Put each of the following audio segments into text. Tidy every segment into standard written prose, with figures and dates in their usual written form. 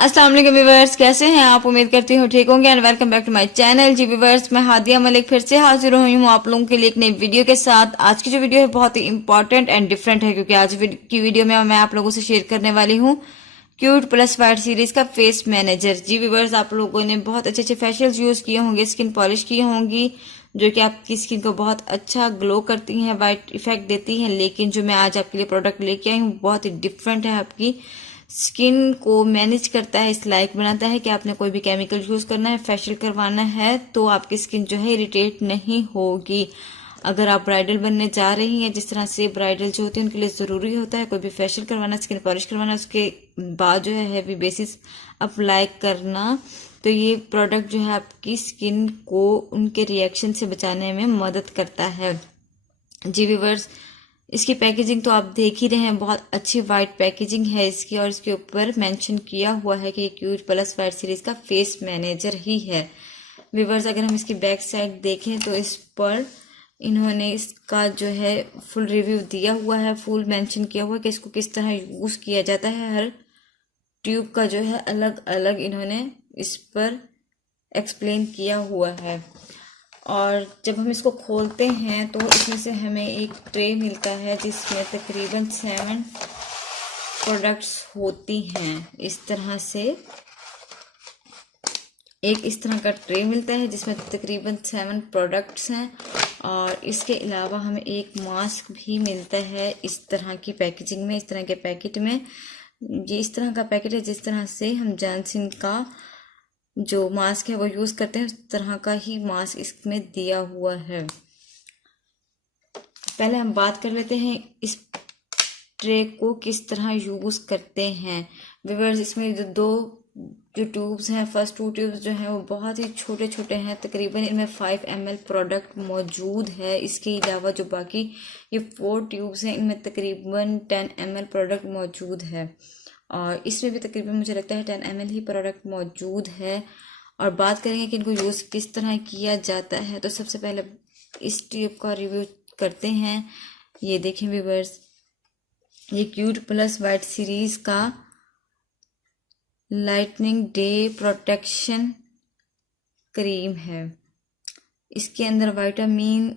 अस्सलाम वालेकुम व्यूवर्स, कैसे हैं आप? उम्मीद करती हूँ ठीक होंगे and welcome back to my channel. जी व्यूवर्स, मैं हादिया मलिक फिर से हाजिर हुई हूँ आप लोगों के लिए एक नई वीडियो के साथ। आज की जो वीडियो है बहुत ही इंपॉर्टेंट एंड डिफरेंट है, क्योंकि आज की वीडियो में मैं आप लोगों से शेयर करने वाली हूँ क्यूट प्लस वाइट सीरीज का फेस मैनेजर। जी व्यूवर्स, आप लोगों ने बहुत अच्छे अच्छे फेशियल्स यूज किए होंगे, स्किन पॉलिश की होंगी, जो कि आपकी स्किन को बहुत अच्छा ग्लो करती हैं, वाइट इफेक्ट देती हैं। लेकिन जो मैं आज आपके लिए प्रोडक्ट लेके आई हूँ बहुत ही डिफरेंट है, आपकी स्किन को मैनेज करता है, इस लायक बनाता है कि आपने कोई भी केमिकल यूज करना है, फेशियल करवाना है तो आपकी स्किन जो है इरिटेट नहीं होगी। अगर आप ब्राइडल बनने जा रही हैं, जिस तरह से ब्राइडल जो होती है उनके लिए जरूरी होता है कोई भी फेशियल करवाना, स्किन पॉलिश करवाना, उसके बाद जो है हैवी बेसिस अप्लाई करना, तो ये प्रोडक्ट जो है आपकी स्किन को उनके रिएक्शन से बचाने में मदद करता है। जी व्यूवर्स, इसकी पैकेजिंग तो आप देख ही रहे हैं, बहुत अच्छी वाइट पैकेजिंग है इसकी, और इसके ऊपर मेंशन किया हुआ है कि ये क्यूट प्लस वाइट सीरीज का फेस मैनेजर ही है। व्यूवर्स, अगर हम इसकी बैक साइड देखें तो इस पर इन्होंने इसका जो है फुल रिव्यू दिया हुआ है, फुल मेंशन किया हुआ है कि इसको किस तरह यूज किया जाता है। हर ट्यूब का जो है अलग अलग इन्होंने इस पर एक्सप्लेन किया हुआ है। और जब हम इसको खोलते हैं तो इसमें से हमें एक ट्रे मिलता है जिसमें तकरीबन 7 प्रोडक्ट्स होती हैं। इस तरह से एक इस तरह का ट्रे मिलता है जिसमें तकरीबन 7 प्रोडक्ट्स हैं, और इसके अलावा हमें एक मास्क भी मिलता है इस तरह की पैकेजिंग में, इस तरह के पैकेट में। ये इस तरह का पैकेट है जिस तरह से हम जॉनसन का जो मास्क है वो यूज करते हैं, उस तरह का ही मास्क इसमें दिया हुआ है। पहले हम बात कर लेते हैं इस ट्रे को किस तरह यूज करते हैं। व्यूअर्स, इसमें जो ट्यूब्स हैं, फर्स्ट 2 ट्यूब्स जो हैं वो बहुत ही छोटे छोटे हैं, तकरीबन इनमें 5 ml प्रोडक्ट मौजूद है। इसके अलावा जो बाकी ये 4 ट्यूब्स हैं इनमें तकरीबन 10 ml प्रोडक्ट मौजूद है, और इसमें भी तकरीबन मुझे लगता है 10 ml ही प्रोडक्ट मौजूद है। और बात करेंगे कि इनको यूज़ किस तरह किया जाता है, तो सबसे पहले इस ट्यूब का रिव्यू करते हैं। ये देखें व्यूअर्स, ये क्यूट प्लस वाइट सीरीज का लाइटनिंग डे प्रोटेक्शन क्रीम है। इसके अंदर विटामिन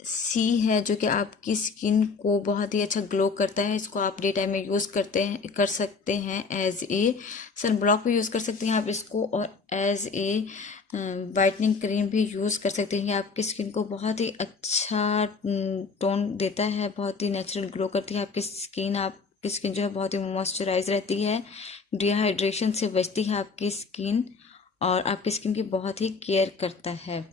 सी है जो कि आपकी स्किन को बहुत ही अच्छा ग्लो करता है। इसको आप डे टाइम में यूज़ कर सकते हैं, एज ए सन ब्लॉक भी यूज़ कर सकते हैं आप इसको, और एज ए वाइटनिंग क्रीम भी यूज़ कर सकते हैं। ये आपकी स्किन को बहुत ही अच्छा टोन देता है, बहुत ही नेचुरल ग्लो करती है आपकी स्किन जो है बहुत ही मॉइस्चराइज रहती है, डिहाइड्रेशन से बचती है आपकी स्किन, और आपकी स्किन की बहुत ही केयर करता है।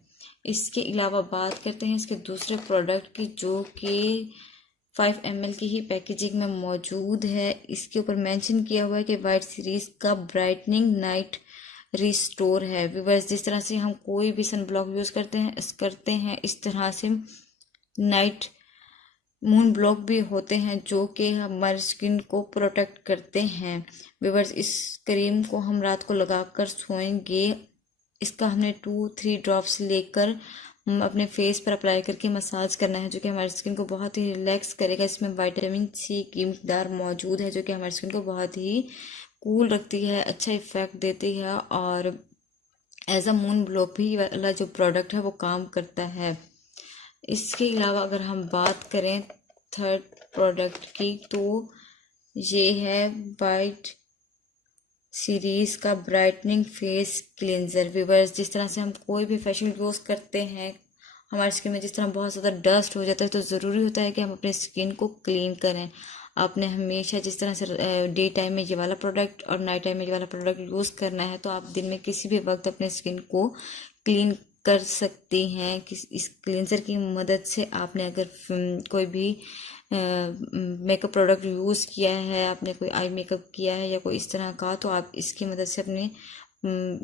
इसके अलावा बात करते हैं इसके दूसरे प्रोडक्ट की, जो कि 5 ml की ही पैकेजिंग में मौजूद है। इसके ऊपर मेंशन किया हुआ है कि वाइट सीरीज का ब्राइटनिंग नाइट रिस्टोर है। व्यूअर्स, जिस तरह से हम कोई भी सन ब्लॉक यूज करते हैं इस तरह से नाइट मून ब्लॉक भी होते हैं जो कि हमारी स्किन को प्रोटेक्ट करते हैं। व्यूअर्स, इस क्रीम को हम रात को लगाकर सोएंगे। इसका हमने 2-3 ड्रॉप्स लेकर अपने फेस पर अप्लाई करके मसाज करना है, जो कि हमारी स्किन को बहुत ही रिलैक्स करेगा। इसमें विटामिन सी की मिकदार मौजूद है जो कि हमारी स्किन को बहुत ही कूल रखती है, अच्छा इफेक्ट देती है, और एज अ मून ब्लॉक भी वाला जो प्रोडक्ट है वो काम करता है। इसके अलावा अगर हम बात करें थर्ड प्रोडक्ट की, तो ये है वाइट सीरीज का ब्राइटनिंग फेस क्लींजर। व्यूअर्स, जिस तरह से हम कोई भी फेशियल यूज करते हैं, हमारी स्किन में जिस तरह बहुत ज़्यादा डस्ट हो जाता है, तो ज़रूरी होता है कि हम अपनी स्किन को क्लीन करें। आपने हमेशा जिस तरह से डे टाइम में ये वाला प्रोडक्ट और नाइट टाइम में ये वाला प्रोडक्ट यूज़ करना है, तो आप दिन में किसी भी वक्त अपने स्किन को क्लीन कर सकती हैं कि इस क्लींजर की मदद से। आपने अगर कोई भी मेकअप प्रोडक्ट यूज़ किया है, आपने कोई आई मेकअप किया है या कोई इस तरह का, तो आप इसकी मदद से अपने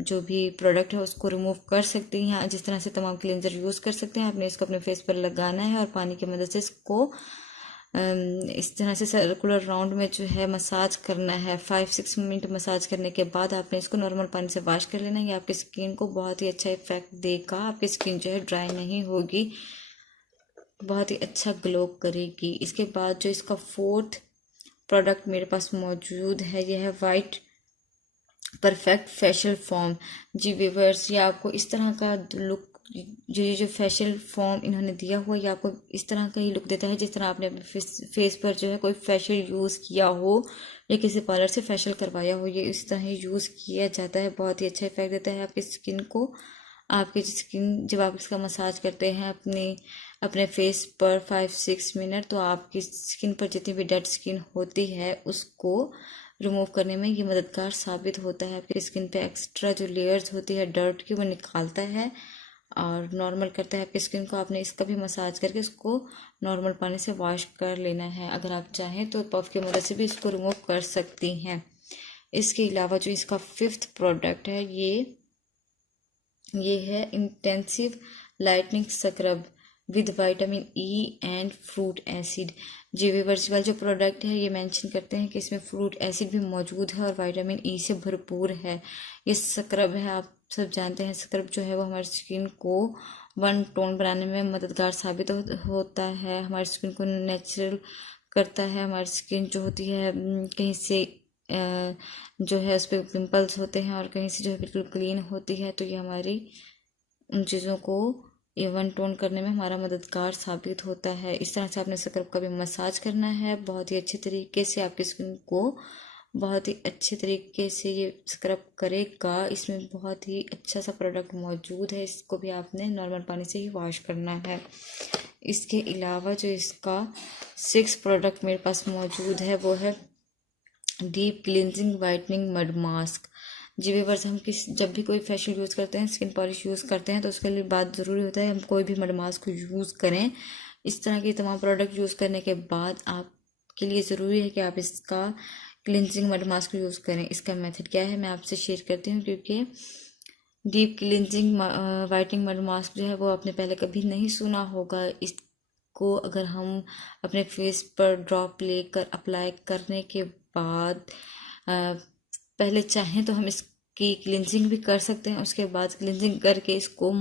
जो भी प्रोडक्ट है उसको रिमूव कर सकती हैं। जिस तरह से तमाम क्लींजर यूज़ कर सकते हैं, आपने इसको अपने फेस पर लगाना है और पानी की मदद से इसको इस तरह से सर्कुलर राउंड में जो है मसाज करना है। 5-6 मिनट मसाज करने के बाद आपने इसको नॉर्मल पानी से वॉश कर लेना है। ये आपकी स्किन को बहुत ही अच्छा इफेक्ट देगा, आपकी स्किन जो है ड्राई नहीं होगी, बहुत ही अच्छा ग्लो करेगी। इसके बाद जो इसका 4th प्रोडक्ट मेरे पास मौजूद है, यह है वाइट परफेक्ट फेशियल फॉर्म। जी व्यूवर्स, ये आपको इस तरह का लुक, जो फेशियल फॉर्म इन्होंने दिया हुआ, ये आपको इस तरह का ही लुक देता है जिस तरह आपने अपने फेस पर जो है कोई फेशियल यूज़ किया हो या किसी पार्लर से फेशियल करवाया हो, ये इस तरह ही यूज़ किया जाता है। बहुत ही अच्छा इफेक्ट देता है आपकी स्किन को। आपकी स्किन जब आप इसका मसाज करते हैं अपने फेस पर 5-6 मिनट, तो आपकी स्किन पर जितनी भी डेड स्किन होती है उसको रिमूव करने में ये मददगार साबित होता है। आपकी स्किन पे एक्स्ट्रा जो लेयर्स होती है डर्ट की, वो निकालता है और नॉर्मल करता है आपकी स्किन को। आपने इसका भी मसाज करके इसको नॉर्मल पानी से वॉश कर लेना है। अगर आप चाहें तो पफ की मदद से भी इसको रिमूव कर सकती हैं। इसके अलावा जो इसका 5th प्रोडक्ट है, ये है intensive lightning scrub with vitamin E and fruit acid. जी व्यूअर्स, वाला जो प्रोडक्ट है ये मेंशन करते हैं कि इसमें फ्रूट एसिड भी मौजूद है और विटामिन ई से भरपूर है। ये स्क्रब है, आप सब जानते हैं स्क्रब जो है वो हमारी स्किन को वन टोन बनाने में मददगार साबित होता है। हमारी स्किन को नेचुरल करता है। हमारी स्किन जो होती है कहीं से जो है उस पर पिंपल्स होते हैं और कहीं से जो है बिल्कुल क्लीन होती है, तो ये हमारी उन चीज़ों को वन टोन करने में हमारा मददगार साबित होता है। इस तरह से आपने स्क्रब का भी मसाज करना है बहुत ही अच्छे तरीके से। आपकी स्किन को बहुत ही अच्छे तरीके से ये स्क्रब करेगा। इसमें बहुत ही अच्छा सा प्रोडक्ट मौजूद है। इसको भी आपने नॉर्मल पानी से ही वॉश करना है। इसके अलावा जो इसका 6 प्रोडक्ट मेरे पास मौजूद है वो है deep cleansing whitening mud mask. जी व्यूअर्स, हम जब भी कोई फेशियल यूज़ करते हैं, स्किन पॉलिश यूज़ करते हैं, तो उसके लिए बात ज़रूरी होता है हम कोई भी मड मास्क को यूज़ करें। इस तरह के तमाम प्रोडक्ट यूज़ करने के बाद आपके लिए ज़रूरी है कि आप इसका क्लिनजिंग मड मास्क यूज़ करें। इसका मेथड क्या है मैं आपसे शेयर करती हूँ, क्योंकि deep cleansing whitening mud mask जो है वो आपने पहले कभी नहीं सुना होगा। इसको अगर हम अपने फेस पर ड्रॉप लेकर अप्लाई करने के बाद पहले चाहें तो हम इसकी क्लिनजिंग भी कर सकते हैं। उसके बाद क्लिनजिंग करके इसको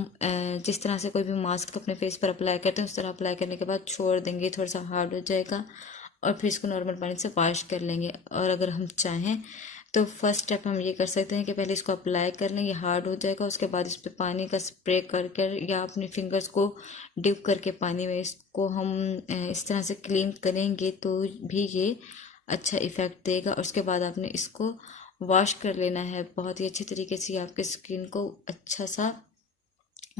जिस तरह से कोई भी मास्क अपने फेस पर अप्लाई करते हैं उस तरह अप्लाई करने के बाद छोड़ देंगे, थोड़ा सा हार्ड हो जाएगा और फिर इसको नॉर्मल पानी से वॉश कर लेंगे। और अगर हम चाहें तो फर्स्ट स्टेप हम ये कर सकते हैं कि पहले इसको अप्लाई कर लें, ये हार्ड हो जाएगा, उसके बाद इस पर पानी का स्प्रे कर कर या अपनी फिंगर्स को डिप करके पानी में इसको हम इस तरह से क्लीन करेंगे तो भी ये अच्छा इफ़ेक्ट देगा। और उसके बाद आपने इसको वॉश कर लेना है। बहुत ही अच्छे तरीके से आपके स्किन को अच्छा सा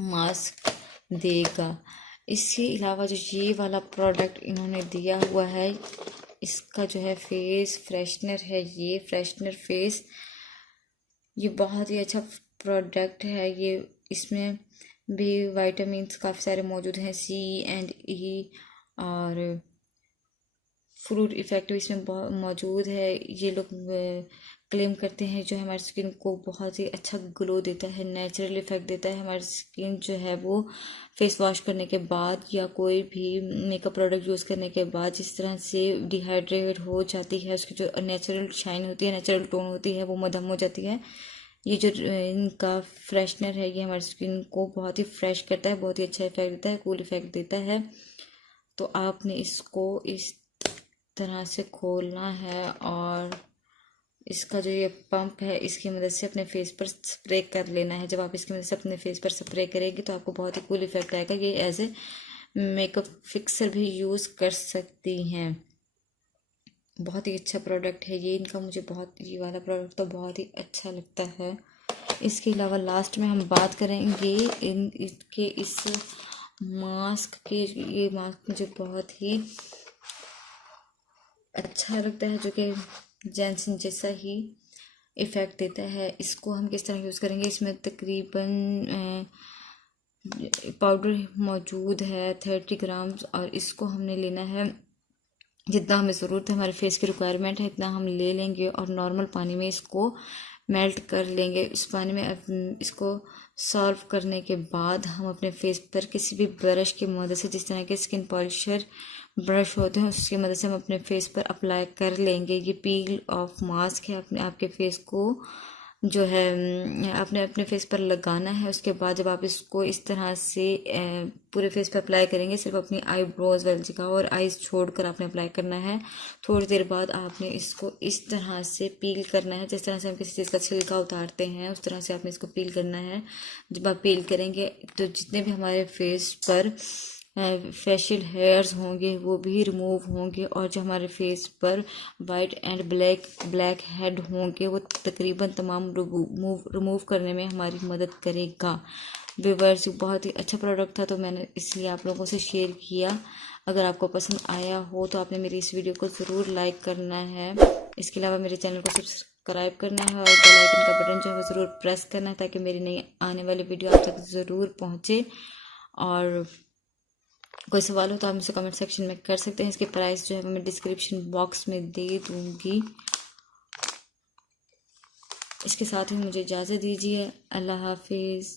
मास्क देगा। इसके अलावा जो ये वाला प्रोडक्ट इन्होंने दिया हुआ है, इसका जो है फेस फ्रेशनर है, ये फ्रेशनर फेस, ये बहुत ही अच्छा प्रोडक्ट है। ये इसमें भी विटामिन्स काफ़ी सारे मौजूद हैं, सी एंड ई, और फ्रूट इफेक्ट भी इसमें बहुत मौजूद है। ये लोग क्लेम करते हैं जो हमारी स्किन को बहुत ही अच्छा ग्लो देता है, नेचुरल इफेक्ट देता है। हमारी स्किन जो है वो फेस वॉश करने के बाद या कोई भी मेकअप प्रोडक्ट यूज़ करने के बाद जिस तरह से डिहाइड्रेट हो जाती है, उसकी जो नेचुरल शाइन होती है, नेचुरल टोन होती है, वो मदम हो जाती है। ये जो इनका फ्रेशनर है ये हमारी स्किन को बहुत ही फ्रेश करता है, बहुत ही अच्छा इफेक्ट देता है, कूल इफेक्ट देता है। तो आपने इसको इस तरह से खोलना है और इसका जो ये पंप है इसकी मदद से अपने फेस पर स्प्रे कर लेना है। जब आप इसकी मदद से अपने फेस पर स्प्रे करेंगे तो आपको बहुत ही कूल इफेक्ट आएगा। ये एज ए मेकअप फिक्सर भी यूज़ कर सकती हैं। बहुत ही अच्छा प्रोडक्ट है ये इनका, मुझे ये वाला प्रोडक्ट तो बहुत ही अच्छा लगता है। इसके अलावा लास्ट में हम बात करेंगे इसके इस मास्क के। ये मास्क मुझे बहुत ही अच्छा लगता है, जो कि जैनसिन जैसा ही इफ़ेक्ट देता है। इसको हम किस तरह यूज़ करेंगे, इसमें तकरीबन पाउडर मौजूद है 30 ग्राम्स, और इसको हमने लेना है जितना हमें ज़रूरत है, हमारे फेस की रिक्वायरमेंट है इतना हम ले लेंगे और नॉर्मल पानी में इसको मेल्ट कर लेंगे। इस पानी में इसको सॉल्व करने के बाद हम अपने फेस पर किसी भी ब्रश की मदद से, जिस तरह के स्किन पॉलिशर ब्रश होते हैं उसकी मदद से हम अपने फेस पर अप्लाई कर लेंगे। ये पील ऑफ मास्क है, अपने आपके फेस को जो है आपने अपने फेस पर लगाना है। उसके बाद जब आप इसको इस तरह से पूरे फेस पर अप्लाई करेंगे, सिर्फ अपनी आईब्रोज वाली जगह और आईज छोड़कर आपने अप्लाई करना है। थोड़ी देर बाद आपने इसको इस तरह से पील करना है, जिस तरह से हम किसी चीज़ का छिलका उतारते हैं उस तरह से आपने इसको पील करना है। जब आप पील करेंगे तो जितने भी हमारे फेस पर फेशियल हेयर्स होंगे वो भी रिमूव होंगे, और जो हमारे फेस पर वाइट एंड ब्लैक हेड होंगे वो तकरीबन तमाम रिमूव करने में हमारी मदद करेगा। व्यूअर्स, बहुत ही अच्छा प्रोडक्ट था तो मैंने इसलिए आप लोगों से शेयर किया। अगर आपको पसंद आया हो तो आपने मेरी इस वीडियो को ज़रूर लाइक करना है। इसके अलावा मेरे चैनल को सब्सक्राइब करना है और बेल आइकन का बटन जो है ज़रूर प्रेस करना है, ताकि मेरी नई आने वाली वीडियो आप तक ज़रूर पहुँचे। और कोई सवाल हो तो आप मुझसे कमेंट सेक्शन में कर सकते हैं। इसके प्राइस जो है मैं डिस्क्रिप्शन बॉक्स में दे दूँगी। इसके साथ ही मुझे इजाज़त दीजिए। अल्लाह हाफिज़।